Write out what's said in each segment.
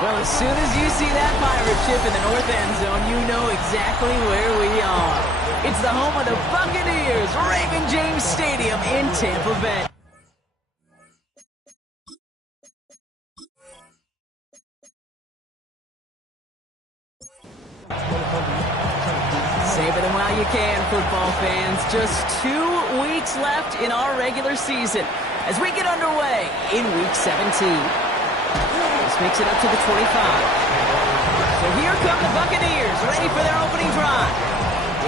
Well, as soon as you see that pirate ship in the north end zone, you know exactly where we are. It's the home of the Bucaneers, Raymond James Stadium in Tampa Bay. Savor them while you can, football fans. Just 2 weeks left in our regular season as we get underway in Week 17. This makes it up to the 25. So here come the Buccaneers, ready for their opening drive.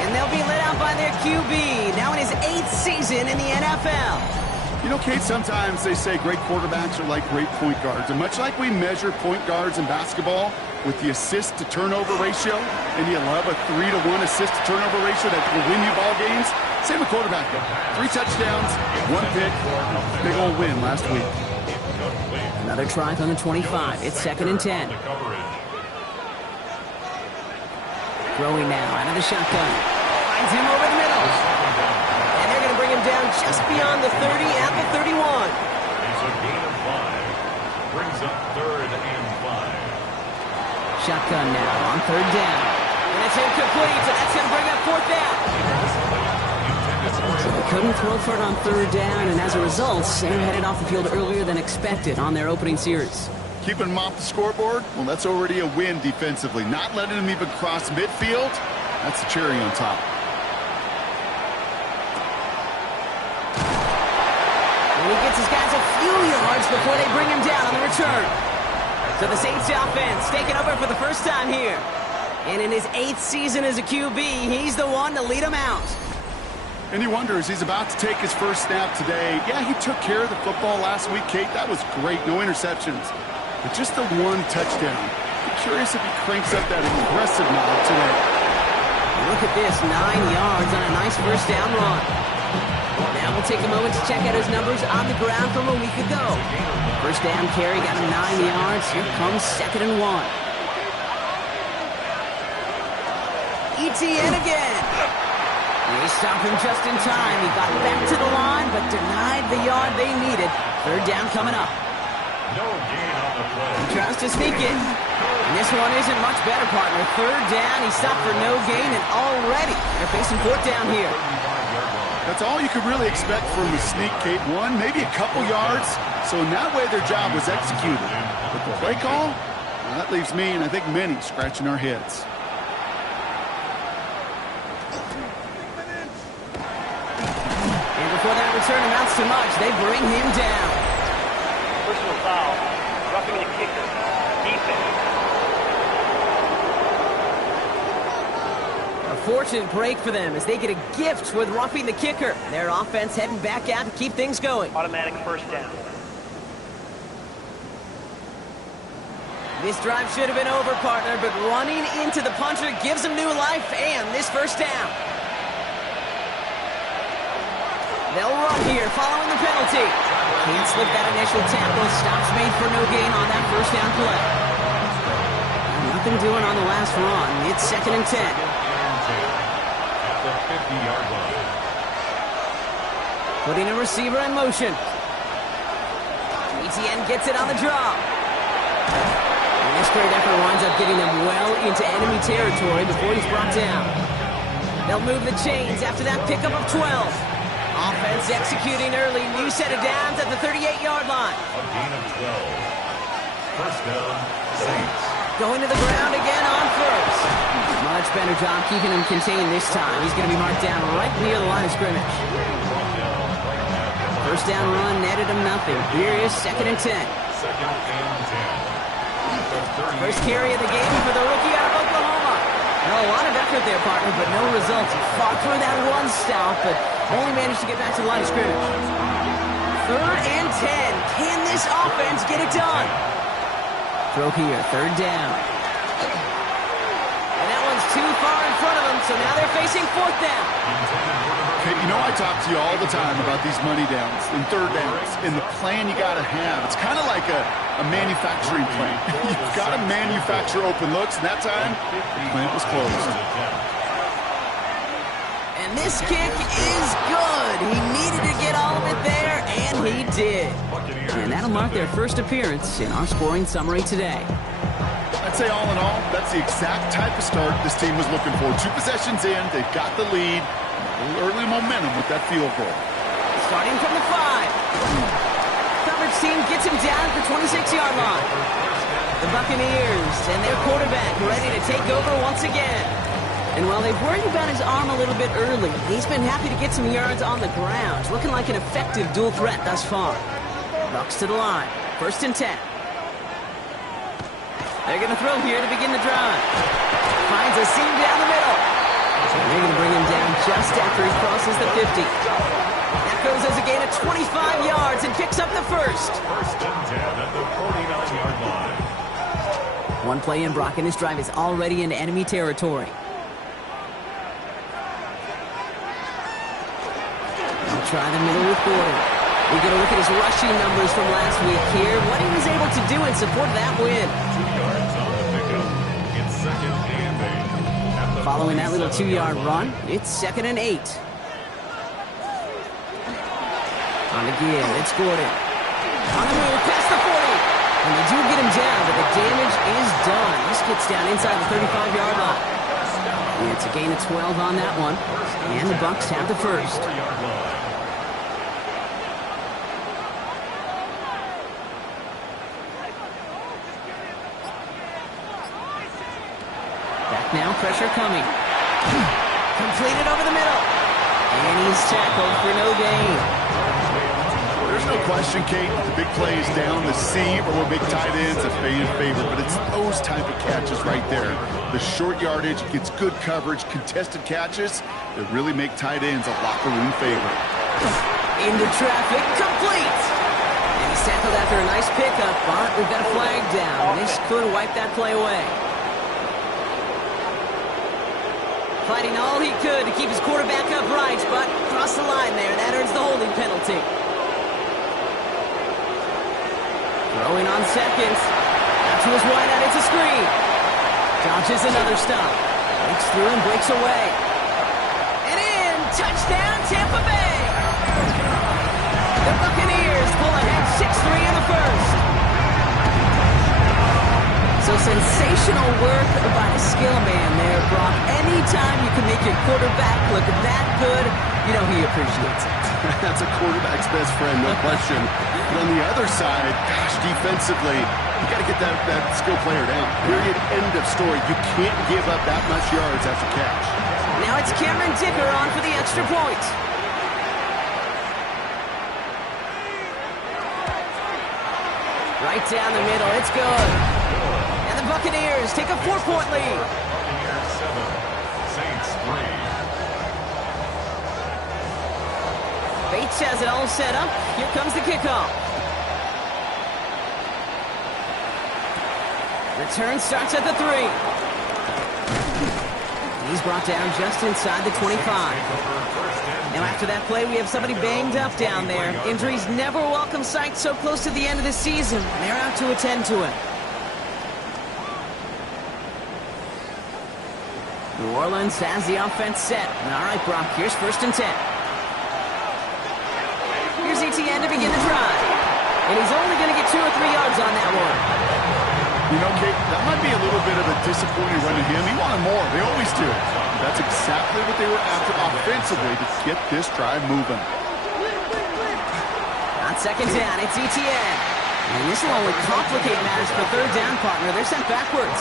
And they'll be led out by their QB, now in his 8th season in the NFL. You know, Kate, sometimes they say great quarterbacks are like great point guards. And much like we measure point guards in basketball with the assist-to-turnover ratio, and you love a 3-to-1 assist-to-turnover ratio that will win you ball games, same with quarterback. 3 touchdowns, 1 pick, big old win last week. Another try on the 25. It's 2nd and 10. Throwing now out of the shotgun. Finds him over the middle. And they're going to bring him down just beyond the 30 at the 31. It's a gain of 5. Brings up 3rd and 5. Shotgun now on 3rd down. And it's incomplete, so that's going to bring up 4th down. So they couldn't throw for it on 3rd down, and as a result, they're headed off the field earlier than expected on their opening series. Keeping them off the scoreboard, well, that's already a win defensively. Not letting them even cross midfield, that's the cherry on top. And he gets his guys a few yards before they bring him down on the return. So the Saints offense taking over for the first time here. And in his 8th season as a QB, he's the one to lead them out. And you wonder, as he's about to take his first snap today, yeah, he took care of the football last week, Kate. That was great. No interceptions. But just the 1 touchdown. I'm curious if he cranks up that aggressive nod today. Look at this, 9 yards on a nice first down run. Now we'll take a moment to check out his numbers on the ground from a week ago. First down carry got him 9 yards. Here comes 2nd and 1. ETN again. They stopped him just in time. He got back to the line, but denied the yard they needed. 3rd down coming up. No gain on the play. He tries to sneak it. And this one isn't much better, partner. 3rd down, he stopped for no gain, and already they're facing 4th down here. That's all you could really expect from a sneak, Kate. 1, maybe a couple yards. So in that way, their job was executed. But the play call, well, that leaves me, and I think many, scratching our heads. Before that return amounts to much, they bring him down. Personal foul. Roughing the kicker. Defense. A fortunate break for them as they get a gift with roughing the kicker. Their offense heading back out to keep things going. Automatic first down. This drive should have been over, partner, but running into the punter gives them new life and this first down. They'll run here following the penalty. Can't slip that initial tackle. Stops made for no gain on that first down play. Nothing doing on the last run. It's 2nd and 10. At the 50-yard line. Putting a receiver in motion. ETN gets it on the draw. And this great effort winds up getting them well into enemy territory before he's brought down. They'll move the chains after that pickup of 12. Offense executing early. New set of downs at the 38-yard line. A gain of 12. First down, Saints. Going to the ground again on 1st. Much better job keeping him contained this time. He's going to be marked down right near the line of scrimmage. First down run netted him nothing. Here is 2nd and 10. 2nd and 10. First carry of the game for the rookie out of Oklahoma. A lot of effort there, partner, but no results. He fought through that 1 stop, but only managed to get back to the line of scrimmage. 3rd and 10. Can this offense get it done? Throw here, 3rd down. And that one's too far in front of them, so now they're facing fourth down. Okay, you know I talk to you all the time about these money downs and third downs and the plan you got to have. It's kind of like a manufacturing plant. You've got to manufacture open looks, and that time, the plant was closed. And this kick is good. He needed to get all of it there, and he did. And that'll mark their first appearance in our scoring summary today. I'd say all in all, that's the exact type of start this team was looking for. 2 possessions in, they've got the lead. A little early momentum with that field goal. Starting from the 5. Coverage team gets him down at the 26-yard line. The Buccaneers and their quarterback ready to take over once again. And while they've worried about his arm a little bit early, he's been happy to get some yards on the ground. Looking like an effective dual threat thus far. Bucks to the line. 1st and 10. They're going to throw here to begin the drive. Finds a seam down the middle. And they're going to bring him down just after he crosses the 50. That goes as a gain of 25 yards and picks up the first. 1st and 10 at the 49-yard line. One play in, Brock, and this drive is already into enemy territory. They'll try the middle with Gordon. We're going to look at his rushing numbers from last week here. What he was able to do in support of that win. 2 yards on the pickup. It's 2nd and 8. Following that little 2-yard run, it's 2nd and 8. On the give, it's Gordon. On the move, past the 40. And they do get him down, but the damage is done. This gets down inside the 35-yard line. And it's a gain of 12 on that one. And the Bucks have the first. Now pressure coming. Completed over the middle. And he's tackled for no gain. There's no question, Kate, the big play is down the seam or big tight ends have in favor, but it's those type of catches right there. The short yardage gets good coverage, contested catches that really make tight ends a locker room favorite. Into traffic, complete. And he's tackled after a nice pickup, but we've got a flag down. This could wipe that play away. Fighting all he could to keep his quarterback upright, but crossed the line there. That earns the holding penalty. Throwing on seconds. Out to his wide out, it's a screen. Dodges another stop. Breaks through and breaks away. And in! Touchdown, Tampa Bay! The Buccaneers pull ahead 6-3 in the first. So sensational work by the skill man there, Brock. Anytime you can make your quarterback look that good, you know he appreciates it. That's a quarterback's best friend, no question. But on the other side, gosh, defensively, you got to get that skill player down. Period. End of story. You can't give up that much yards after catch. Now it's Cameron Dicker on for the extra point. Right down the middle. It's good. And the Buccaneers take a 4-point lead. Buccaneers 7, Saints 3. Bates has it all set up. Here comes the kickoff. Return starts at the 3. He's brought down just inside the 25. Now after that play, we have somebody banged up down there. Injuries never a welcome sight so close to the end of the season. They're out to attend to it. New Orleans has the offense set. All right, Brock, here's 1st and 10. Here's ETN to begin the drive. And he's only going to get 2 or 3 yards on that one. You know, Kate, that might be a little bit of a disappointing run to him. He wanted more. They always do. That's exactly what they were after offensively to get this drive moving. On 2nd down, it's ETN. And this will only complicate matters for 3rd down, partner. They're sent backwards.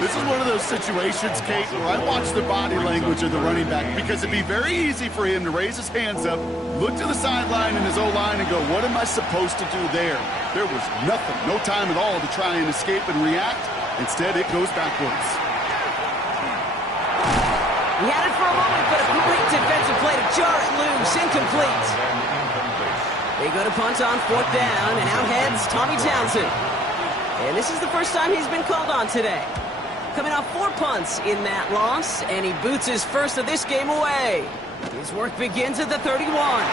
This is one of those situations, Kate, where I watch the body language of the running back because it'd be very easy for him to raise his hands up, look to the sideline in his O-line and go, what am I supposed to do there? There was nothing, no time at all to try and escape and react. Instead, it goes backwards. He had it for a moment, but a great defensive play to jar it loose. Incomplete. They go to punt on 4th down, and out heads Tommy Townsend. And this is the first time he's been called on today. coming off 4 punts in that loss, and he boots his first of this game away. His work begins at the 31.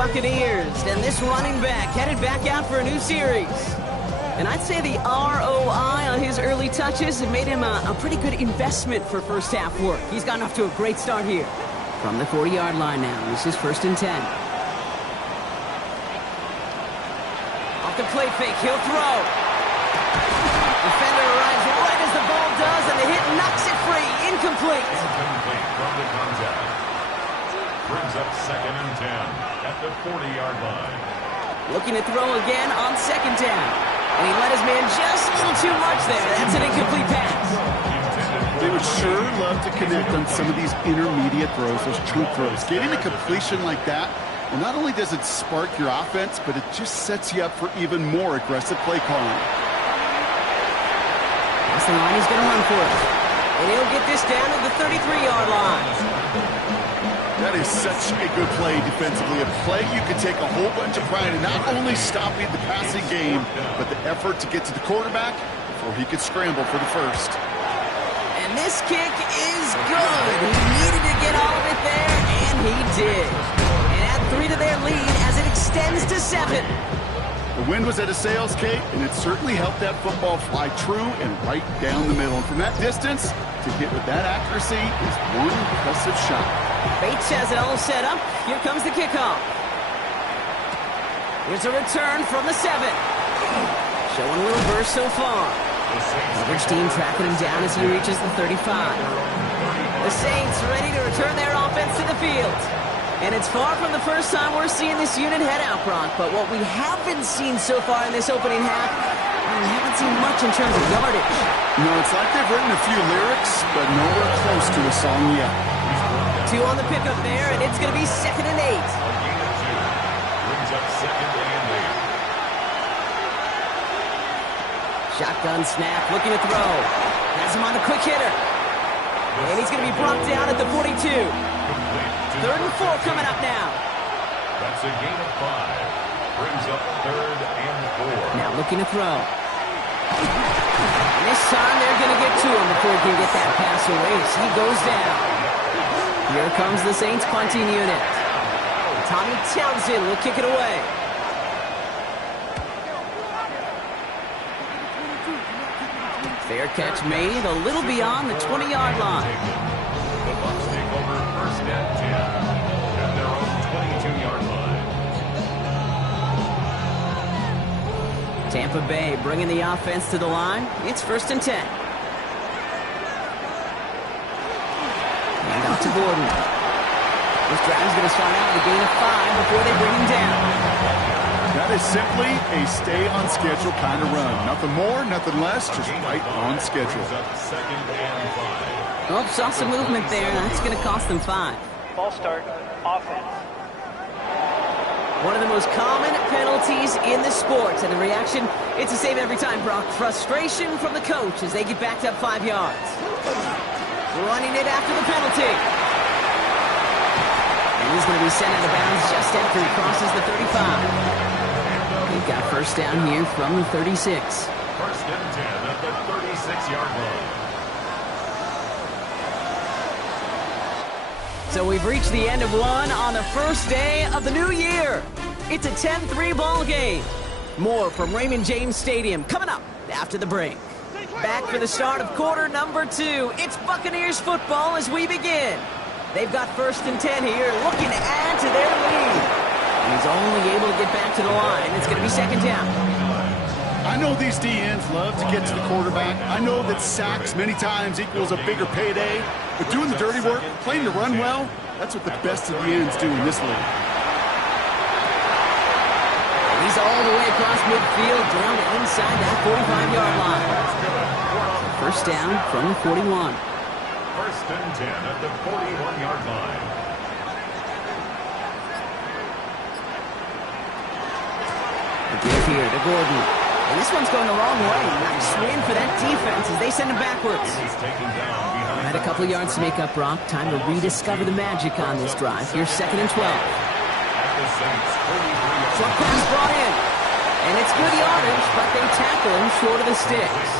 Bucaneers, and this running back headed back out for a new series. And I'd say the ROI on his early touches have made him a pretty good investment for first half work. He's gotten off to a great start here. From the 40-yard line now, this is 1st and 10. Off the play fake, he'll throw. Defender arrives right as the ball does, and the hit knocks it free. Incomplete. Incomplete from the contact. Brings up 2nd and 10 at the 40-yard line. Looking to throw again on 2nd down. And he let his man just a little too much there. That's an incomplete pass. They would sure love to connect on some of these intermediate throws, those true throws. Getting a completion like that, well, not only does it spark your offense, but it just sets you up for even more aggressive play calling. That's the line he's going to run for it. And he'll get this down to the 33-yard line. That is such a good play defensively. A play you can take a whole bunch of pride in not only stopping the passing game, but the effort to get to the quarterback before he could scramble for the first. And this kick is good. He needed to get all of it there, and he did. And add 3 to their lead as it extends to 7. The wind was at a sails, Kate, and it certainly helped that football fly true and right down the middle. And from that distance, to hit with that accuracy is one impressive shot. Bates has it all set up. Here comes the kickoff. Here's a return from the 7. Showing a little burst so far. Coverage team tracking him down as he reaches the 35. The Saints ready to return their offense to the field. And it's far from the first time we're seeing this unit head out, Brock. But what we haven't seen so far in this opening half, we haven't seen much in terms of yardage. No, it's like they've written a few lyrics, but nowhere close to a song yet. 2 on the pickup there, and it's going to be 2nd and 8. A gain of 2. Brings up 2nd and 8. Shotgun snap, looking to throw. Has him on the quick hitter. And he's going to be brought down at the 42. 3rd and 4 coming up now. That's a gain of 5. Brings up 3rd and 4. Now looking to throw. And this time they're going to get to him before he can get that pass away. So he goes down. Here comes the Saints punting unit. Tommy Townsend will kick it away. Fair catch made a little beyond the 20-yard line. The Bucs take over 1st and 10 at their own 22-yard line. Tampa Bay bringing the offense to the line. It's 1st and 10. And out to Gordon. This drive is going to start out with a gain of 5 before they bring him down. That is simply a stay-on-schedule kind of run. Nothing more, nothing less, just right on schedule. Brings up 2nd and 5. Well, saw some movement there. That's going to cost them 5. False start, offense. One of the most common penalties in the sport. And the reaction, it's the same every time, Brock. Frustration from the coach as they get backed up 5 yards. Running it after the penalty. And he's going to be sent out of bounds just after he crosses the 35. They've got 1st down here from the 36. 1st and 10 at the 36-yard line. So we've reached the end of one on the first day of the new year. It's a 10-3 ball game. More from Raymond James Stadium coming up after the break. Back for the start of quarter number 2. It's Buccaneers football as we begin. They've got 1st and 10 here, looking to add to their lead. He's only able to get back to the line. It's going to be 2nd down. I know these DNs love to get to the quarterback. I know that sacks many times equals a bigger payday. But doing the dirty work, playing to run well, that's what the best of the ends do in this league. He's all the way across midfield, down to inside that 45-yard line. 1st down from the 41. 1st and 10 at the 41-yard line. here to Gordon. And this one's going the wrong way. Nice win for that defense as they send him backwards. All right, a couple of yards to make up, Brock. Time to rediscover the magic on this drive. Here's 2nd and 12. Short pass brought in. And it's good yardage, but they tackle him short of the sticks.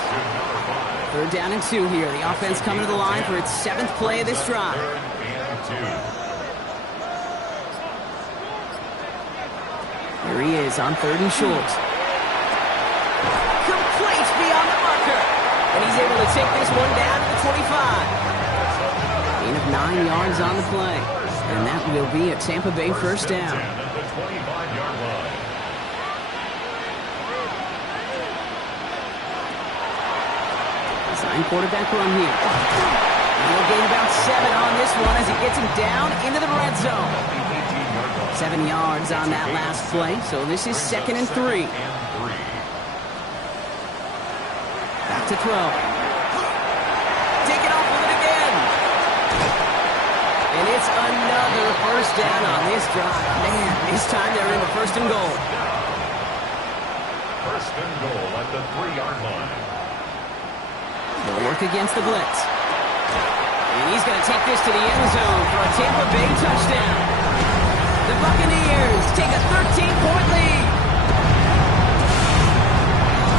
3rd down and 2 here. The offense coming to the line for its 7th play of this drive. Here he is on 3rd and short. Complete beyond the marker. And he's able to take this one down to the 25. Gain of 9 yards on the play. And that will be a Tampa Bay 1st down. Design quarterback run here. And he'll gain about 7 on this one as he gets him down into the red zone. 7 yards on that last play, so this is 2nd and 3. Back to throw. Take it off with it again. And it's another 1st down on this drive. Man, this time they're in the 1st and goal. 1st and goal at the 3-yard line. They'll work against the blitz. And he's going to take this to the end zone for a Tampa Bay touchdown. The Buccaneers take a 13-point lead.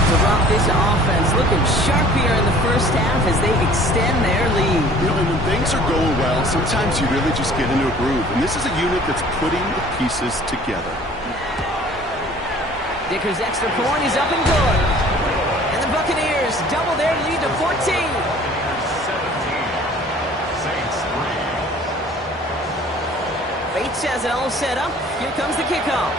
To rock this offense looking sharp here in the 1st half as they extend their lead. You know, and when things are going well, sometimes you really just get into a groove. And this is a unit that's putting the pieces together. Dicker's extra point is up and good. And the Buccaneers double their lead to 14. Bates has it all set up. Here comes the kickoff.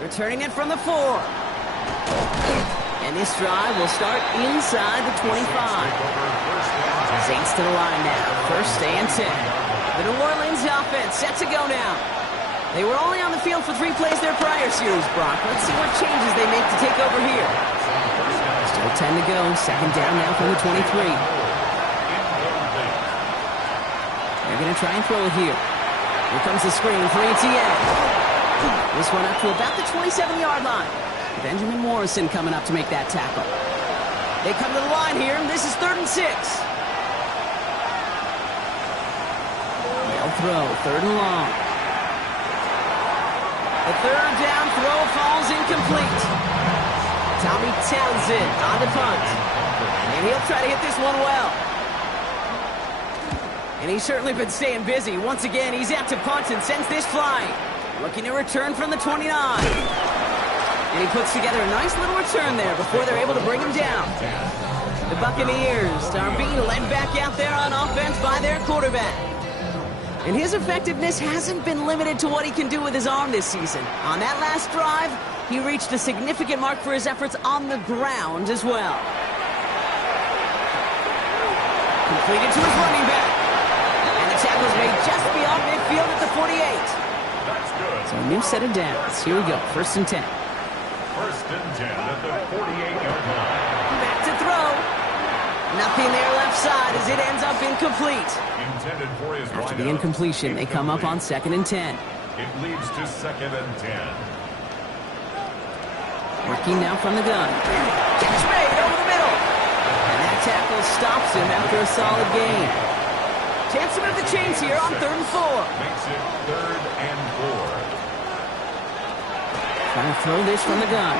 Returning it from the 4. And this drive will start inside the 25. Saints to the line now. 1st and 10. The New Orleans offense set to go now. They were only on the field for 3 plays their prior series, Brock. Let's see what changes they make to take over here. Still 10 to go. 2nd down now from the 23. They're going to try and throw it here. Here comes the screen for Etienne. This one up to about the 27-yard line. Benjamin Morrison coming up to make that tackle. They come to the line here, and this is 3rd and 6. They'll throw, 3rd and long. The 3rd down throw falls incomplete. Tommy Townsend on the punt. And he'll try to hit this one well. And he's certainly been staying busy. Once again, he's out to punt and sends this flying. Looking to return from the 29. And he puts together a nice little return there before they're able to bring him down. The Buccaneers are being led back out there on offense by their quarterback. And his effectiveness hasn't been limited to what he can do with his arm this season. On that last drive, he reached a significant mark for his efforts on the ground as well. Completed to his running back. And the tackle is made just beyond midfield at the 48. That's good. So a new set of downs. Here we go. 1st and 10. 1st and 10 at the 48-yard line. Back to throw. Nothing there left side as it ends up incomplete. Intended for his After the incompletion, they come up on 2nd and 10. It leads to 2nd and 10. Working now from the gun. Catch made over the middle. And that tackle stops him after a solid gain. Chance to move the chains here on 3rd and 4. Makes it 3rd and 4. Trying to throw this from the gun.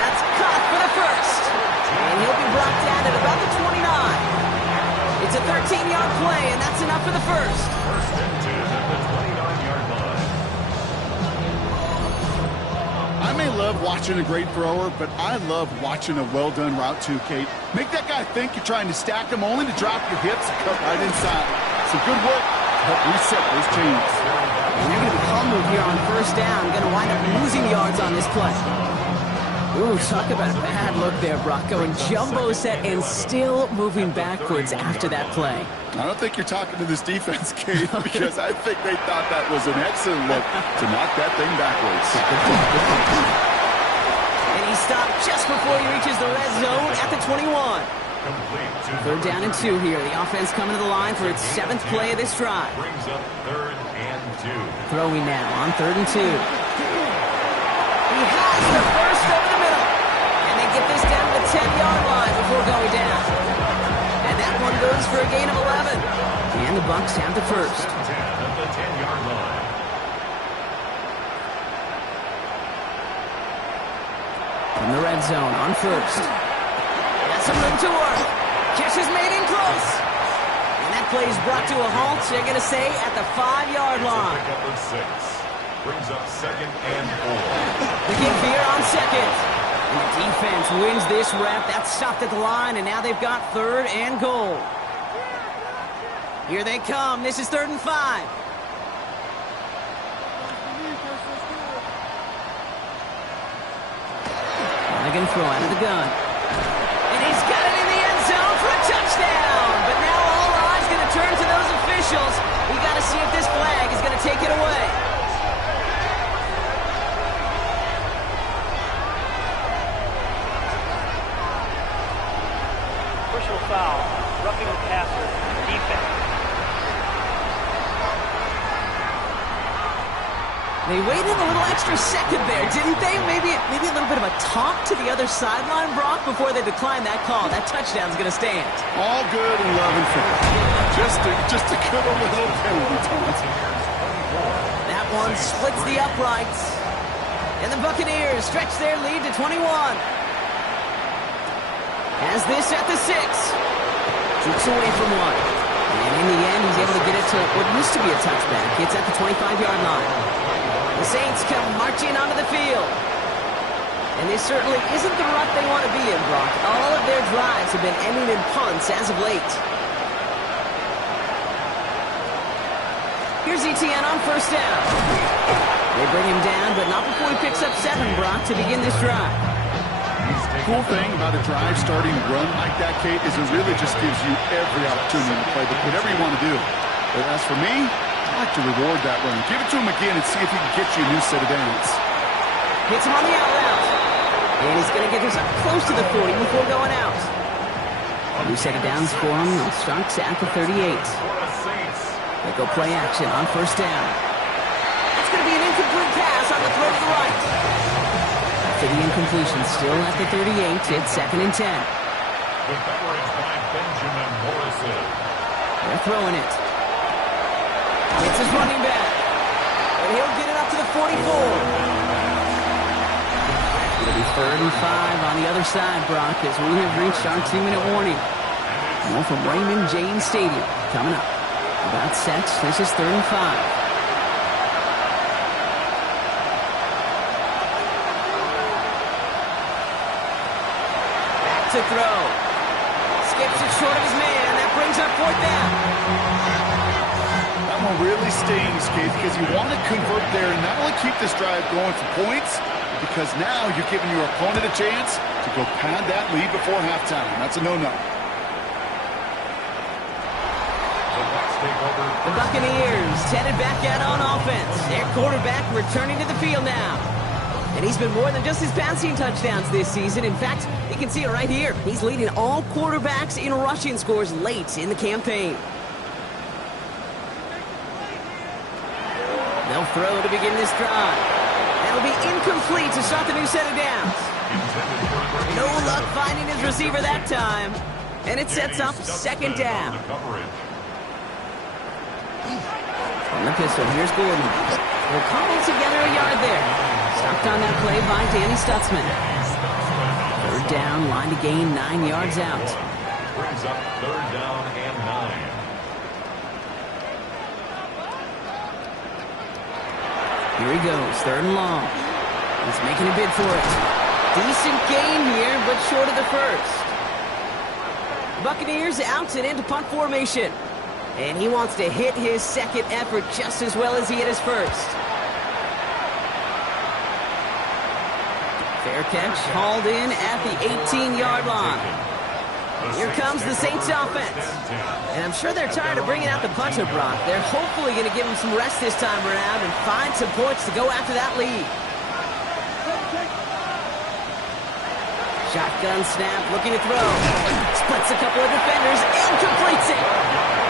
That's caught for the 1st. And he'll be brought down at about the 29. It's a 13-yard play, and that's enough for the 1st. 1st and 10 at the 29-yard line. I may love watching a great thrower, but I love watching a well-done route too, Kate. Make that guy think you're trying to stack him only to drop your hips and cut right inside. Some good work to help reset those chains. And they're going to be humbled here on 1st down. Going to wind up losing yards on this play. Ooh, talk about a bad look there, Brock. Going jumbo set and still moving backwards after that play. I don't think you're talking to this defense, Kate, because I think they thought that was an excellent look to knock that thing backwards. And he stopped just before he reaches the red zone at the 21. Third down and 2 here. The offense coming to the line for its 7th play of this drive. Brings up 3rd and 2. Throwing now on 3rd and 2. He has the first over the middle. And they get this down to the 10-yard line before going down. And that one goes for a gain of 11. And the Bucs have the first. 10 at the 10-yard line. From the red zone on 1st. Got some room to work. Catch is made in close. And that play is brought to a halt, they're going to say, at the 5-yard line. Pick up of 6. Brings up 2nd and 4. The give here on 2nd. And the defense wins this rep. That's stopped at the line, and now they've got 3rd and goal. Here they come. This is 3rd and 5. Going to throw out of the gun. And he's got it in the end zone for a touchdown. But now all eyes going to turn to those officials. We got to see if this flag is going to take it away. Personal foul, roughing the passer, defense. They waited a little extra second there, didn't they? Maybe a little bit of a talk to the other sideline, Brock, before they declined that call. That touchdown's going to stand. All good and love and fair. Just a good little penalty, Thomas. That one splits the uprights. And the Buccaneers stretch their lead to 21. Has this at the 6. Shoots away from one. And in the end, he's able to get it to what used to be a touchback. It's at the 25-yard line. The Saints come marching onto the field. And this certainly isn't the rut they want to be in, Brock. All of their drives have been ending in punts as of late. Here's Etienne on 1st down. They bring him down, but not before he picks up 7, Brock, to begin this drive. The cool thing about a drive starting run like that, Kate, is it really just gives you every opportunity to play whatever you want to do. But as for me, I like to reward that run. Give it to him again and see if he can get you a new set of downs. Hits him on the out route. And he's going to get this up close to the 40 before going out. A new set of downs for him. They'll start at the 38. They go play action on 1st down. That's going to be an incomplete pass on the throw to the right. After the incompletion, still at the 38, it's 2nd and 10. The coverage by Benjamin Morrison. They're throwing it. It's his running back. And he'll get it up to the 44. It'll be 3rd and 5 on the other side, Brock, as we have reached our 2-minute warning. More from Raymond James Stadium coming up. About set. This is 3rd and 5. To throw. Skips it short of his man. That brings up 4th down. That one really stings, Kate, because you want to convert there and not only keep this drive going for points, because now you're giving your opponent a chance to go pad that lead before halftime. That's a no-no. The Buccaneers headed back out on offense. Their quarterback returning to the field now. And he's been more than just his passing touchdowns this season. In fact, you can see it right here. He's leading all quarterbacks in rushing scores late in the campaign. They'll throw to begin this drive. That'll be incomplete to start the new set of downs. No luck finding his receiver that time. And it sets up 2nd down. From the pistol, here's Gordon. We'll cobble together a yard there. Stopped on that play by Danny Stutzman. 3rd down, line to gain 9 yards out. Brings up 3rd down and 9. Here he goes, 3rd and long. He's making a bid for it. Decent gain here, but short of the first. Buccaneers out and into punt formation. And he wants to hit his 2nd effort just as well as he hit his first. Fair catch, hauled in at the 18-yard line. Here comes the Saints offense. And I'm sure they're tired of bringing out the punter, Brock. They're hopefully going to give him some rest this time around and find some points to go after that lead. Shotgun snap, looking to throw. Splits a couple of defenders and completes it.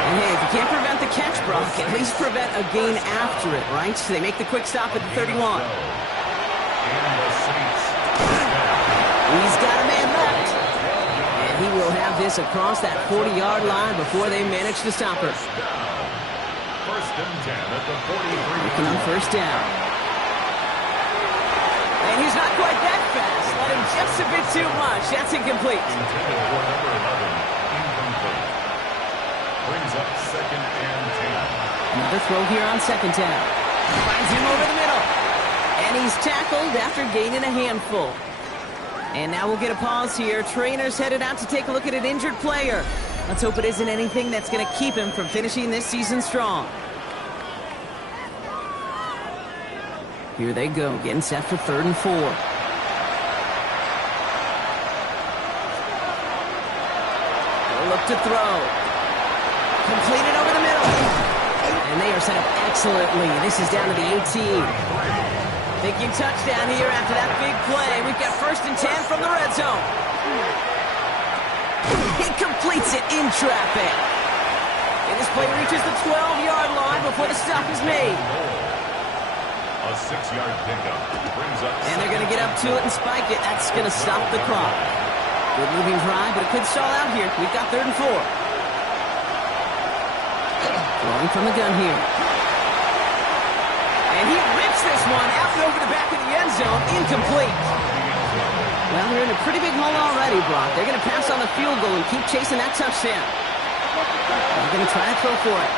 And hey, if you can't prevent the catch, Brock, at least prevent a gain after it, right? So they make the quick stop at the 31. He's got a man left. And he will have this across that 40-yard line before they manage to stop her. First and 10 at the 43. Looking on first down. And he's not quite that fast. Let him just a bit too much. That's incomplete. Intended for number 11. Incomplete. Brings up second and 10. Another throw here on second down. Finds him over the middle. And he's tackled after gaining a handful. And now we'll get a pause here. Trainers headed out to take a look at an injured player. Let's hope it isn't anything that's going to keep him from finishing this season strong. Here they go, getting set for 3rd and 4. They'll look to throw. Completed over the middle. And they are set up excellently. This is down to the 18. Thinking touchdown here after that big play. We've got 1st and 10 from the red zone. He completes it in traffic. And this play reaches the 12-yard line before the stop is made. A 6-yard pickup brings up. And they're going to get up to it and spike it. That's going to stop the clock. Good moving drive, but it could stall out here. We've got 3rd and 4. Throwing from the gun here. And he rips this one out and over the back of the end zone. Incomplete. Well, they're in a pretty big hole already, Brock. They're going to pass on the field goal and keep chasing that touchdown. They're going to try to throw for it.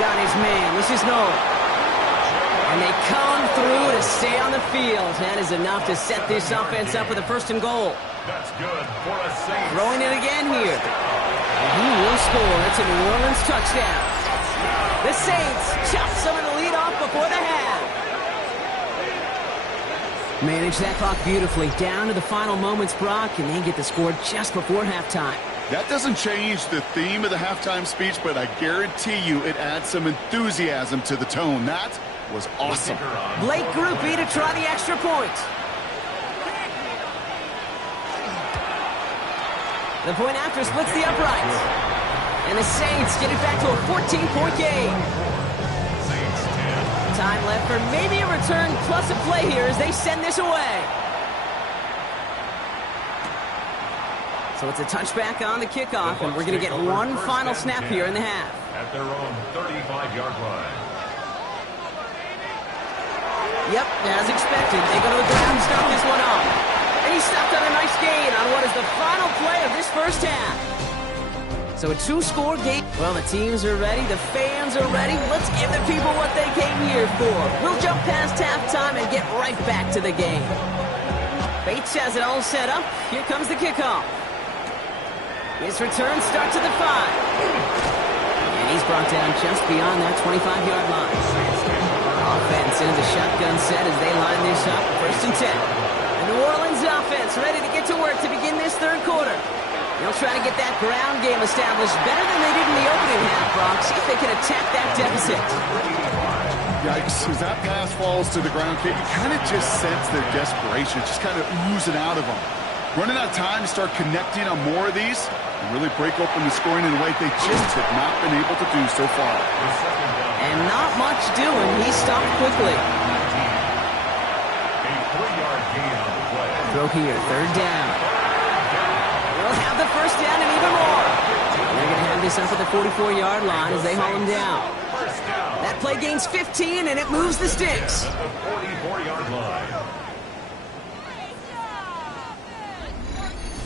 Got his man. This is Noel. And they come through to stay on the field. That is enough to set this offense up with a 1st and goal. That's good for a Saints. Throwing it again here. And he will score. It's a New Orleans touchdown. The Saints chop some of the lead off before the half. Manage that clock beautifully. Down to the final moments, Brock, and they get the score just before halftime. That doesn't change the theme of the halftime speech, but I guarantee you it adds some enthusiasm to the tone. That was awesome. Blake Groupie to try the extra point. The point after splits the uprights. And the Saints get it back to a 14-point game. Time left for maybe a return plus a play here as they send this away. So it's a touchback on the kickoff, and we're going to get one final snap here in the half. At their own 35-yard line. Yep, as expected. They go to the ground and stop this one off. And he stopped on a nice gain on what is the final play of this first half. So a 2-score game. Well, the teams are ready. The fans are ready. Let's give the people what they came here for. We'll jump past halftime and get right back to the game. Bates has it all set up. Here comes the kickoff. His return starts at the 5. And he's brought down just beyond that 25-yard line. Offense into the shotgun set as they line this up. 1st and 10. The New Orleans offense ready to get to work to begin this 3rd quarter. They'll try to get that ground game established better than they did in the opening half, Brock. See if they can attack that deficit. Yikes, as that pass falls to the ground, you kind of just sense their desperation, just kind of oozing out of them. Running out of time to start connecting on more of these and really break open the scoring in a way they just have not been able to do so far. And not much doing. He stopped quickly. A 3-yard gain on the play. Throw here, 3rd down. They'll have the 1st down and even more. They're going to have this up at the 44-yard line as they haul him down. That play gains 15, and it moves the sticks. At the 44-yard line.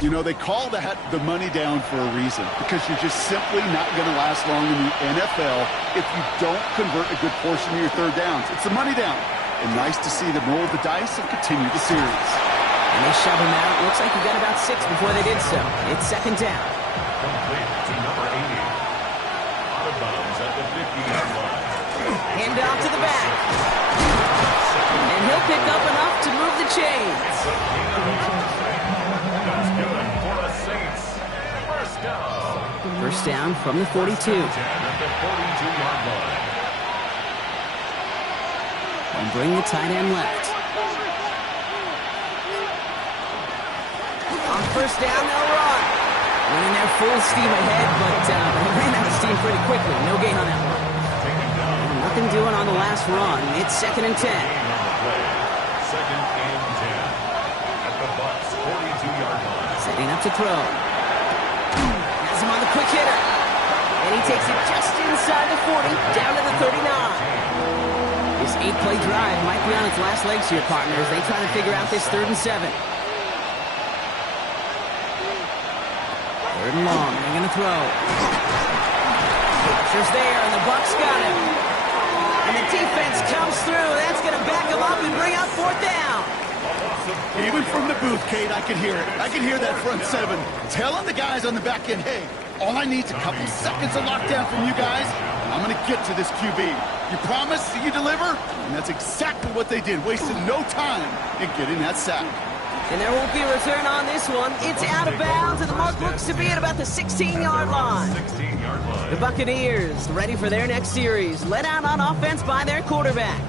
You know, they call that the money down for a reason, because you're just simply not going to last long in the NFL if you don't convert a good portion of your 3rd downs. It's the money down. And nice to see them roll the dice and continue the series. And they shove him out. Looks like he got about 6 before they did so. It's 2nd down. Complete to number 80. Out of bounds at the 50-yard line. Hand off to the back. And he'll pick up enough to move the chains. That's good for the Saints. 1st down. 1st down from the 42. At the 42-yard line. And bring the tight end left. On first down, they'll run. Running their full steam ahead, but they ran out of steam pretty quickly. No gain on that one. Nothing doing on the last run. It's 2nd and 10. Second and 10 at the Bucs 42-yard line. Setting up to throw. Has him on the quick hitter. And he takes it just inside the 40, down to the 39. This 8-play drive might be on its last legs here, partners. They try to figure out this 3rd and 7. 3rd and long. They're going to throw. Pressure's there, and the Bucs got him. And the defense comes through. That's going to back him up and bring out 4th down. Even from the booth, Kate, I can hear it. I can hear that front 7 telling the guys on the back end, hey, all I need is a couple seconds of lockdown from you guys, and I'm going to get to this QB. You promise, you deliver, and that's exactly what they did. Wasted no time in getting that sack. And there won't be a return on this one. It's out of bounds, and the mark looks to be at about the 16-yard line. 16-yard line. The Buccaneers ready for their next series, led out on offense by their quarterback.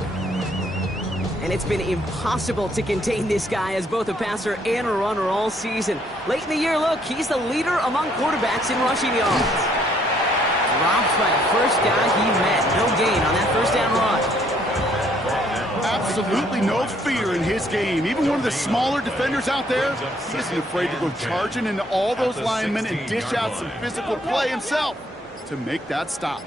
And it's been impossible to contain this guy as both a passer and a runner all season. Late in the year, look, he's the leader among quarterbacks in rushing yards. Dropped by the first guy he met. No gain on that first down run. Absolutely no fear in his game. Even one of the smaller defenders out there, he isn't afraid to go charging into all those linemen and dish out some physical play himself to make that stop.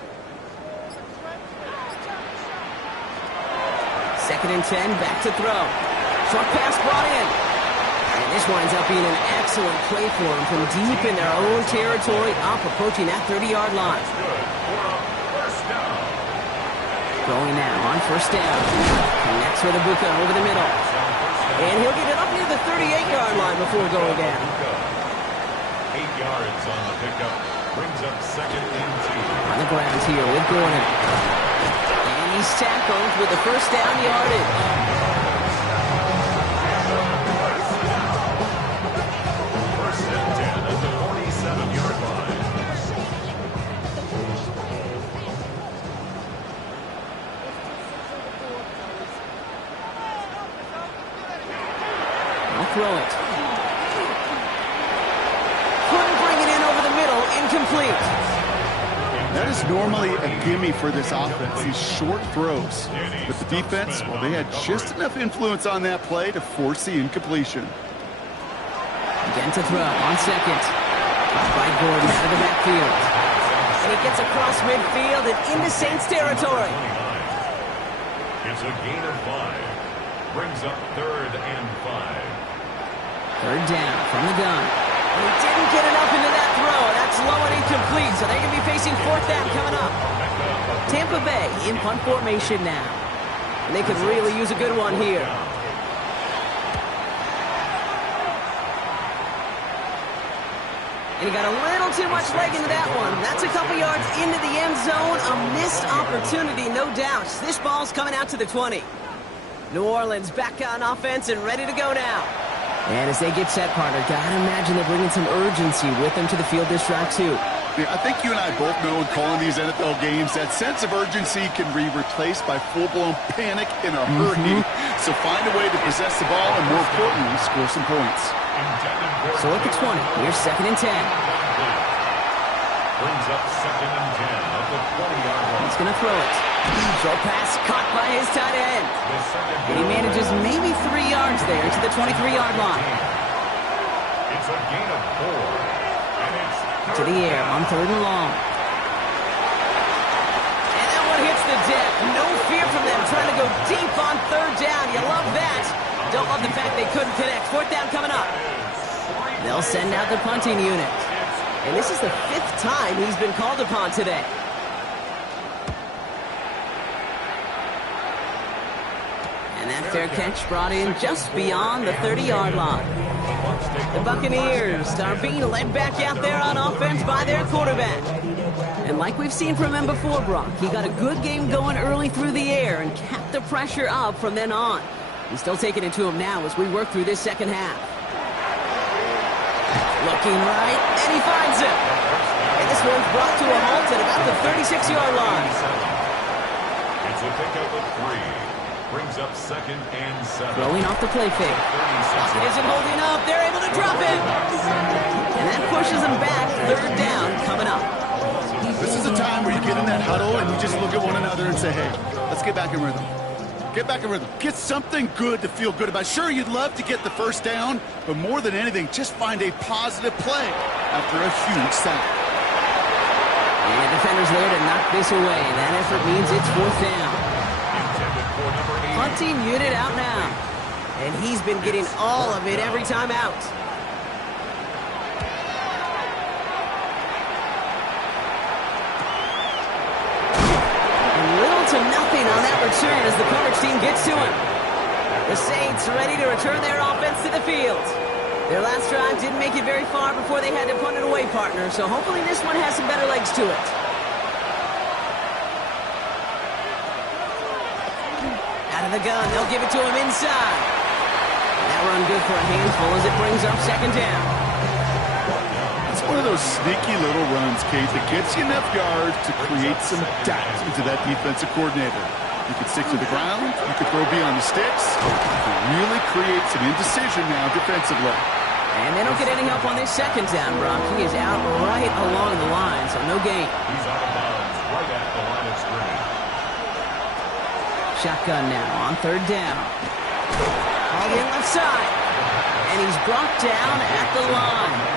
2nd and 10, back to throw. Short pass brought in. And this winds up being an excellent play for him from deep in their own territory, up approaching that 30-yard line. Throwing now on first down. Connects with Buca over the middle. And he'll get it up near the 38-yard line before going down. 8 yards on the pickup. Brings up 2nd and 2. On the ground here with Gordon. And he's tackled with the first down yardage. First and 10 at the 47-yard line. I'll throw it. Couldn't bring it in over the middle. Incomplete. That is normally a gimme for this offense, these short throws. But the defense, well, they had just enough influence on that play to force the incompletion. Again to throw on second. By Gordon out of the backfield. And he gets across midfield and into Saints territory. It's a gain of 5. Brings up 3rd and 5. 3rd down from the gun. And he didn't get enough into that throw. That's low and incomplete, so they're going to be facing 4th down coming up. Tampa Bay in punt formation now. And they could really use a good one here. And he got a little too much leg into that one. That's a couple yards into the end zone. A missed opportunity, no doubt. This ball's coming out to the 20. New Orleans back on offense and ready to go now. And as they get set, partner, gotta imagine they're bringing some urgency with them to the field this drive, too. Yeah, I think you and I both know in calling these NFL games, that sense of urgency can be replaced by full-blown panic in a hurry. So find a way to possess the ball and, more importantly, score some points. So at the 20, here's 2nd and 10. Brings up 2nd and 10 at the 20-yard line. He's going to throw it. Short pass caught by his tight end. And he manages maybe 3 yards there to the 23-yard line. It's a gain of 4. And it's To the air on 3rd and long. And that one hits the deck. No fear from them trying to go deep on 3rd down. You love that. Don't love the fact they couldn't connect. 4th down coming up. They'll send out the punting unit. And this is the 5th time he's been called upon today. And that fair catch brought in just beyond the 30-yard line. The Buccaneers are being led back out there on offense by their quarterback. And like we've seen from him before, Brock, he got a good game going early through the air and kept the pressure up from then on. He's still taking it to him now as we work through this second half. Looking right, and he finds it. And this one's brought to a halt at about the 36-yard line. It's a pickup of 3. Brings up 2nd and 7. Throwing off the play fake. Pocket isn't holding up. They're able to drop it. say, hey, let's get back in rhythm. Get back in rhythm. Get something good to feel good about. Sure, you'd love to get the first down, but more than anything, just find a positive play after a huge sack. And the defender's there to knock this away. That effort means it's 4th down. Punting unit out now. And he's been getting all of it every time out. To nothing on that return as the coverage team gets to him. The Saints ready to return their offense to the field. Their last drive didn't make it very far before they had to punt it away, partner, so hopefully this one has some better legs to it. Out of the gun, they'll give it to him inside. And that run good for a handful as it brings up 2nd down. One of those sneaky little runs, Kate, that gets you enough yards to create some doubt into that defensive coordinator. You can stick to the ground, you can throw beyond the sticks, you can really create some indecision now defensively. And they don't get any help on this 2nd down, Brock. He is out right along the line, so no gain. He's out of bounds right at the line of scrimmage. Shotgun now on 3rd down. All in left side. And he's brought down at the line.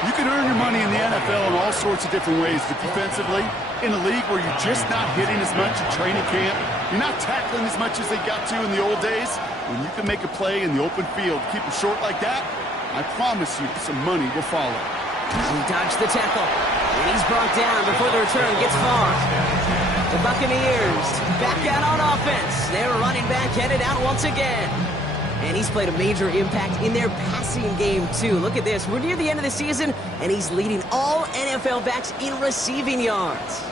You can earn your money in the NFL in all sorts of different ways. Defensively, in a league where you're just not hitting as much at training camp, you're not tackling as much as they got to in the old days, when you can make a play in the open field, keep it short like that, I promise you some money will follow. He dodged the tackle. And he's brought down before the return gets far. The Buccaneers back out on offense. Their running back headed out once again. And he's played a major impact in their passing game, too. Look at this. We're near the end of the season, and he's leading all NFL backs in receiving yards.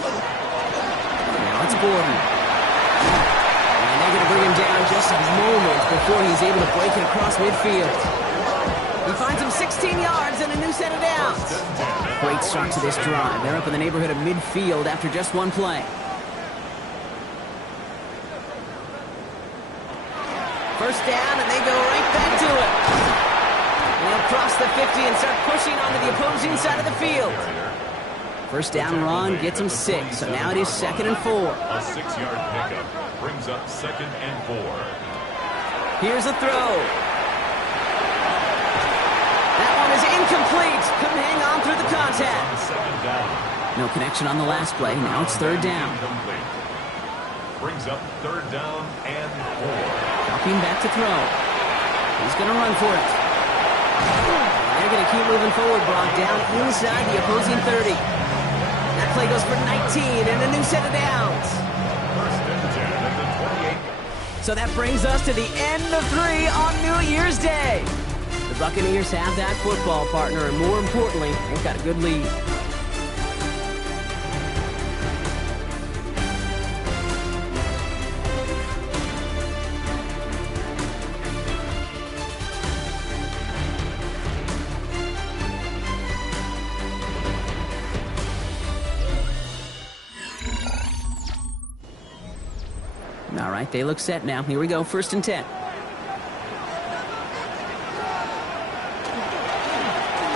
Now it's Gordon. And they're going to bring him down just a moment before he's able to break it across midfield. He finds him 16 yards and a new set of downs. Great start to this drive. They're up in the neighborhood of midfield after just one play. 1st down, and they go right back to it. And they'll cross the 50 and start pushing onto the opposing side of the field. 1st down run gets them 6, so now it is 2nd and 4. A 6-yard pickup brings up 2nd and 4. Here's a throw. That one is incomplete. Couldn't hang on through the contact. 2nd down. No connection on the last play. Now it's 3rd down. Incomplete. Brings up 3rd down and 4. Dropping back to throw. He's going to run for it. They're going to keep moving forward, Brock, down inside the opposing 30. That play goes for 19 and a new set of downs. 1st and 10 at the 28. So that brings us to the end of 3 on New Year's Day. The Buccaneers have that football, partner, and more importantly, they've got a good lead. All right, they look set now. Here we go, 1st and 10.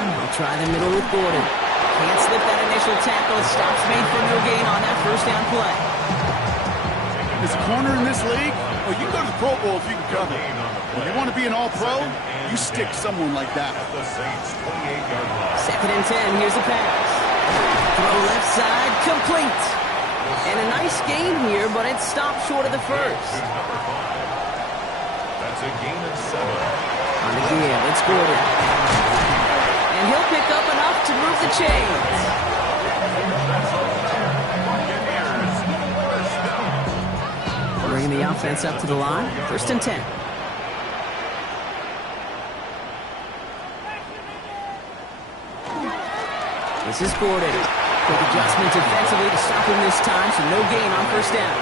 They'll try the middle with Gordon. Can't slip that initial tackle. Stops made for no gain on that 1st down play. As a corner in this league, well, you can go to the Pro Bowl if you can cover. When you want to be an all-pro, you stick someone like that. The Saints 28-yard line. 2nd and 10, here's a pass. Throw left side, complete. And a nice gain here, but it stopped short of the 1st. Number 5. That's a gain of 7. On the give, it's Gordon. And he'll pick up enough to move the chains. Bringing the offense up to the line. 1st and 10. This is Gordon. Quick adjustment defensively to stop him this time, so no gain on 1st down.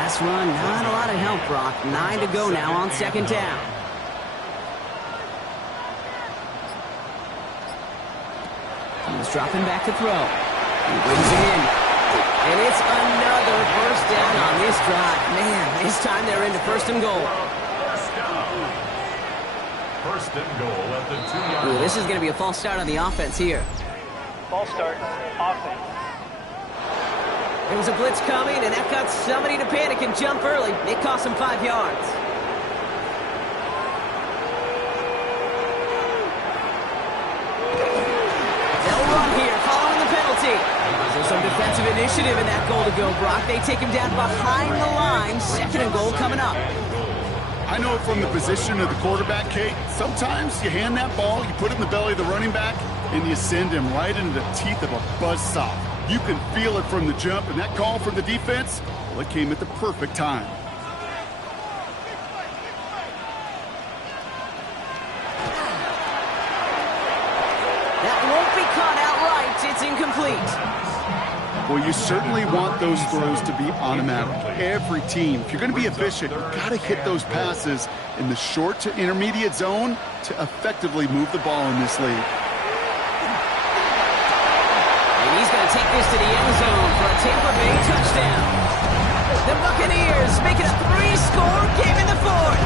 Last run, not a lot of help, Brock. 9 to go now on 2nd down. He's dropping back to throw. He brings it in. And it's another 1st down on this drive. Man, this time they're into 1st and goal. 1st and goal at the 2-yard line. Ooh, this is going to be a false start on the offense here. Ball start, offense. There was a blitz coming, and that got somebody to panic and jump early. It cost him 5 yards. They'll run here, following the penalty. There's some defensive initiative in that goal to go, Brock. They take him down behind the line. 2nd and goal coming up. I know it from the position of the quarterback, Kate. Sometimes you hand that ball, you put it in the belly of the running back, and you send him right into the teeth of a buzzsaw. You can feel it from the jump, and that call from the defense, well, it came at the perfect time. That won't be caught outright. It's incomplete. Well, you certainly want those throws to be automatic. Every team, if you're going to be efficient, you've got to hit those passes in the short to intermediate zone to effectively move the ball in this league. And he's going to take this to the end zone for a Tampa Bay touchdown. The Bucaneers make it a 3-score game in the 4th.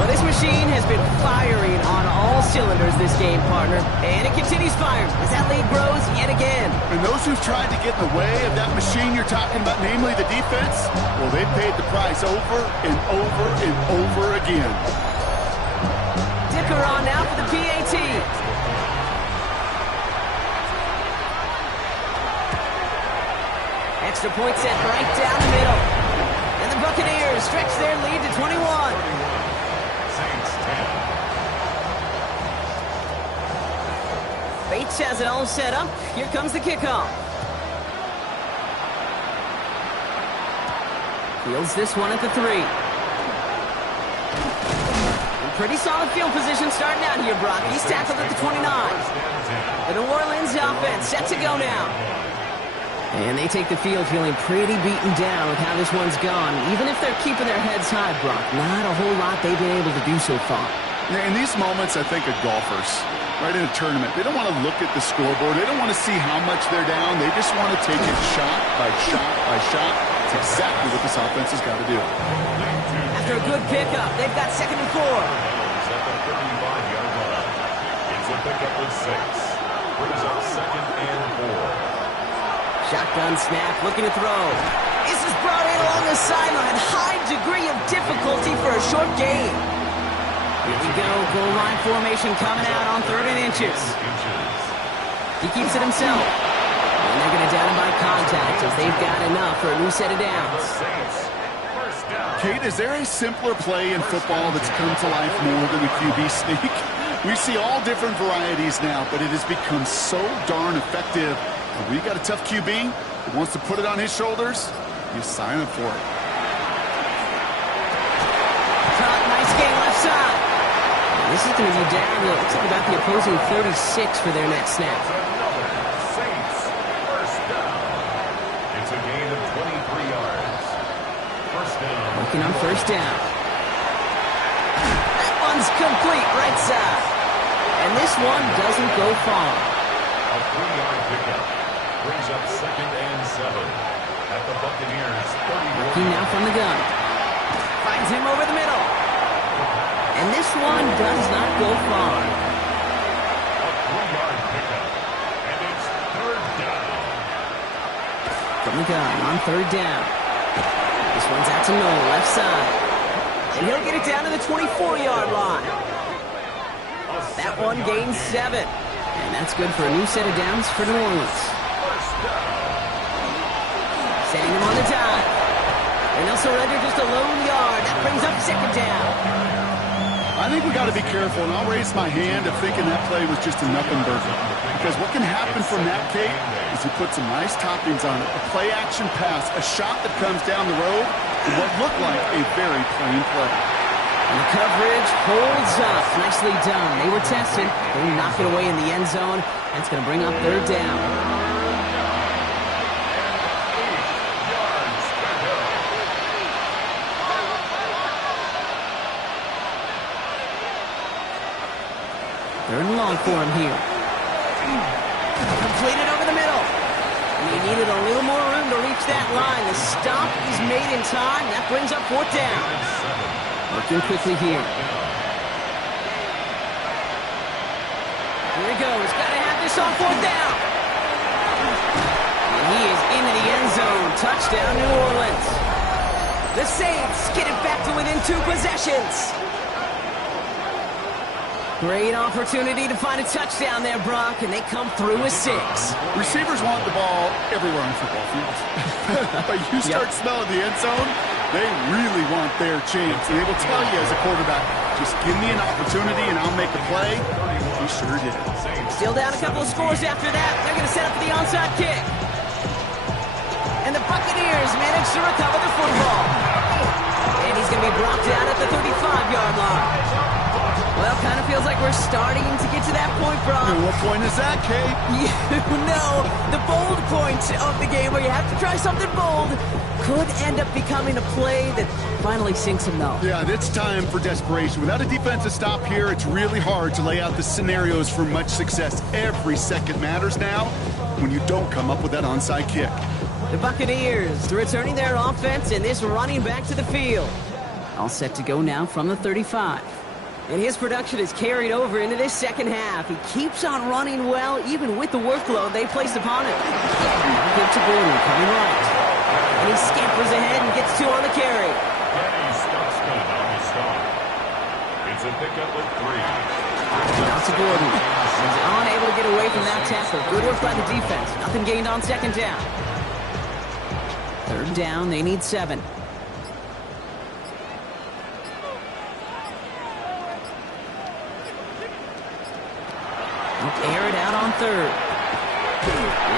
Well, this machine has been firing on all cylinders this game, partner. And it continues firing as that lead grows yet again. And those who've tried to get in the way of that machine you're talking about, namely the defense, well, they paid the price over and over and over again. Dicker on now for the PAT. Extra point set right down the middle. And the Buccaneers stretch their lead to 21. Bates has it all set up. Here comes the kickoff. Fields this one at the 3. Pretty solid field position starting out here, Brock. He's tackled at the 29. The New Orleans offense set to go now. And they take the field feeling pretty beaten down with how this one's gone. Even if they're keeping their heads high, Brock, not a whole lot they've been able to do so far. In these moments, I think of golfers, right, in a tournament. They don't want to look at the scoreboard. They don't want to see how much they're down. They just want to take it shot by shot by shot. It's exactly what this offense has got to do. After a good pickup, they've got 2nd and 4. At the 35-yard line. It's a pickup with 6. Brings up 2nd and 4. Shotgun snap, looking to throw. This is brought in along the sideline. High degree of difficulty for a short gain. Here we go, goal line formation coming out on 3rd and inches. He keeps it himself. And they're going to down him by contact as they've got enough for a new set of downs. Kate, is there a simpler play in football that's come to life more than the QB sneak? We see all different varieties now, but it has become so darn effective. When you got a tough QB who wants to put it on his shoulders, you sign up for it. Nice game left side. This is going to be down to, looks like about the opposing 36 for their next snap. Saints, first down. It's a gain of 23 yards. First down. Looking on first down. That one's complete right side. And this one doesn't go far. A 3-yard pickup. Brings up 2nd and 7. At the Buccaneers, 31. Looking now from the gun. Finds him over the middle. And this one does not go far. A 3-yard pickup. And it's 3rd down. From the gun on 3rd down. This one's out to Noel, left side. And he'll get it down to the 24-yard line. That one gains 7. And that's good for a new set of downs for New Orleans. Setting them on the dive. And they'll surrender just a lone yard. That brings up 2nd down. I think we got to be careful, and I'll raise my hand of thinking that play was just a nothing burger. Because what can happen from that, Kate, is you put some nice toppings on it. A play-action pass, a shot that comes down the road, and what looked like a very plain play. And the coverage holds up. Nicely done. They were tested. They knock it away in the end zone. That's going to bring up 3rd down. Third and long for him here. Completed over the middle. And he needed a little more room to reach that line. The stop is made in time. That brings up 4th down. Working quickly here. Here he goes. Got to have this on 4th down. he is into the end zone. Touchdown, New Orleans. The Saints get it back to within 2 possessions. Great opportunity to find a touchdown there, Brock, and they come through with 6. Receivers want the ball everywhere on football fields. But you start smelling the end zone, they really want their chance. And they will tell you as a quarterback, just give me an opportunity and I'll make a play. He sure did. Still down a couple of scores after that. They're going to set up for the onside kick. And the Buccaneers manage to recover the football. And he's going to be brought down at the 35-yard line. Well, kind of feels like we're starting to get to that point, Brock. And what point is that, Kate? You know, the bold point of the game where you have to try something bold could end up becoming a play that finally sinks him, though. Yeah, it's time for desperation. Without a defensive stop here, it's really hard to lay out the scenarios for much success. Every second matters now when you don't come up with that onside kick. The Buccaneers returning their offense and this running back to the field. All set to go now from the 35. And his production is carried over into this second half. He keeps on running well, even with the workload they placed upon him. Give to Gordon, coming right. And he scampers ahead and gets 2 on the carry. And he stops good on the stop. It's a pickup with 3. Now to Gordon. He's unable to get away from that tackle. Good work by the defense. Nothing gained on second down. Third down, they need 7. Air it out on third.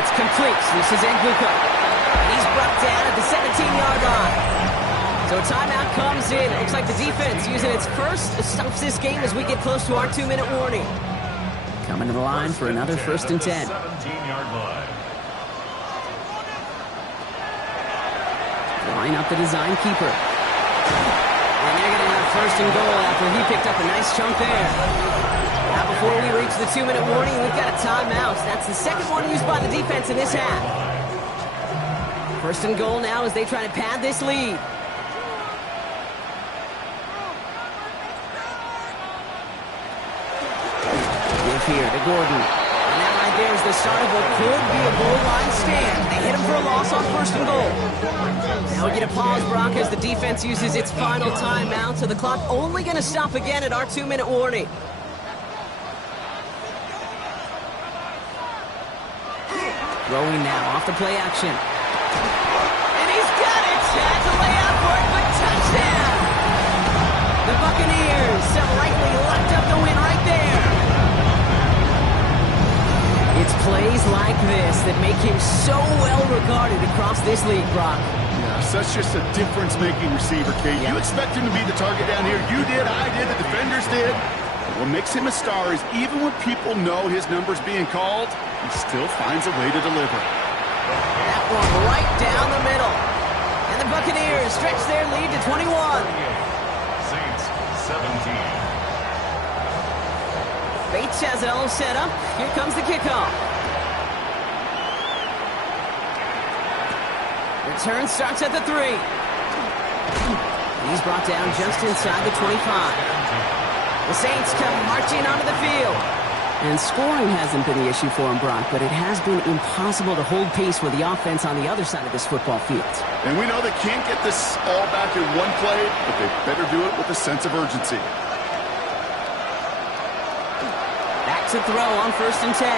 It's complete. This is Nguka. And he's brought down at the 17-yard line. So a timeout comes in. It looks like the defense using its first stops this game as we get close to our 2-minute warning. Coming to the line for another 1st and 10. 17-yard line. Line up the design keeper. And they're going to have 1st and goal after he picked up a nice chunk there. Now before we reach the 2-minute warning, we've got a timeout. That's the second one used by the defense in this half. 1st and goal now as they try to pad this lead. Give here to Gordon. And that right there is the start of what could be a goal line stand. They hit him for a loss on 1st and goal. Now we get a pause, Brock, as the defense uses its final timeout. So the clock only going to stop again at our 2-minute warning. Throwing now off the play action. And he's got it! Had to lay out for it, but touchdown! The Buccaneers have likely locked up the win right there. It's plays like this that make him so well regarded across this league, Brock. Yeah, such just a difference-making receiver, Kate. You expect him to be the target down here. You did, I did, the defenders did. What makes him a star is even when people know his number's being called, he still finds a way to deliver. That one right down the middle. And the Buccaneers stretch their lead to 21. Saints 17. Bates has it all set up. Here comes the kickoff. Return starts at the 3. He's brought down just inside the 25. The Saints come marching onto the field. And scoring hasn't been the issue for him, Brock, but it has been impossible to hold pace with the offense on the other side of this football field. And we know they can't get this all back in one play, but they better do it with a sense of urgency. Back to throw on 1st and 10.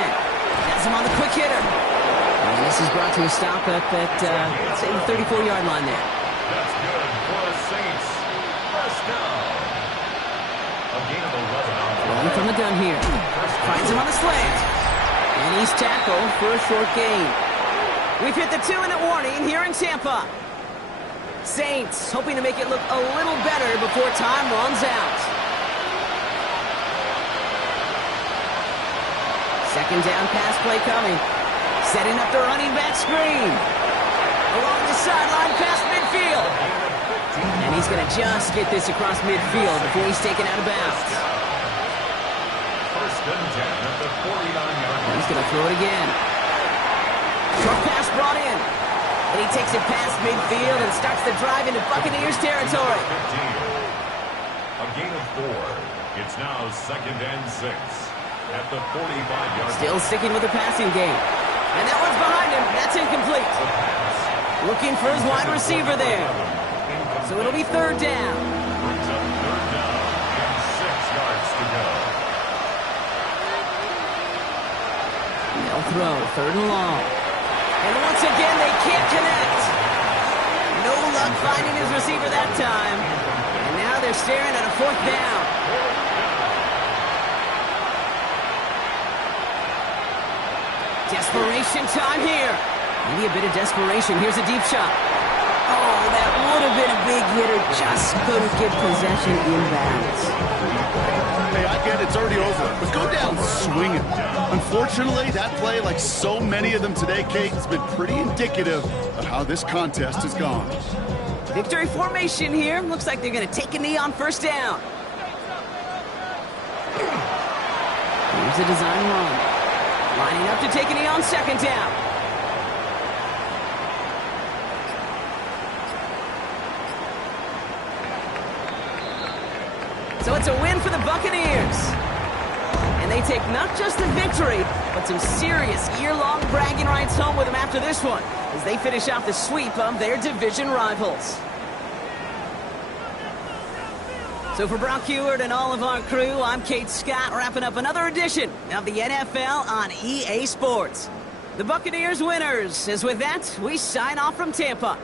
Has him on the quick hitter. And this is brought to a stop up at, say, the 34-yard line there. That's good for the Saints. First down. A gain of 11 on the Rolling from the gun here. Finds him on the slant. And he's tackled for a short gain. We've hit the 2-minute warning here in Tampa. Saints hoping to make it look a little better before time runs out. Second down pass play coming. Setting up the running back screen. Along the sideline past midfield. And he's going to just get this across midfield before he's taken out of bounds. First and 10 at the 49-yard line. He's going to throw it again. Short pass brought in. And he takes it past midfield and starts the drive into Buccaneers territory. 15. A gain of 4. It's now 2nd and 6 at the 45-yard line. Still sticking with the passing game. And that one's behind him. That's incomplete. Looking for his wide receiver there. So it'll be third down. Brings up third down and 6 yards to go. They'll throw third and long. And once again, they can't connect. No luck finding his receiver that time. And now they're staring at a fourth down. Desperation time here. Maybe a bit of desperation. Here's a deep shot. Oh, that would have been a big hitter. Just couldn't get possession inbounds. Hey, I get it. It's already over. But go down swinging. Unfortunately, that play, like so many of them today, Kate, has been pretty indicative of how this contest has gone. Victory formation here. Looks like they're going to take a knee on first down. Here's a design run. Lining up to take a knee on second down. So it's a win for the Buccaneers. And they take not just the victory, but some serious year-long bragging rights home with them after this one, as they finish off the sweep of their division rivals. So for Brock Heward and all of our crew, I'm Kate Scott, wrapping up another edition of the NFL on EA Sports. The Buccaneers winners, as with that, we sign off from Tampa.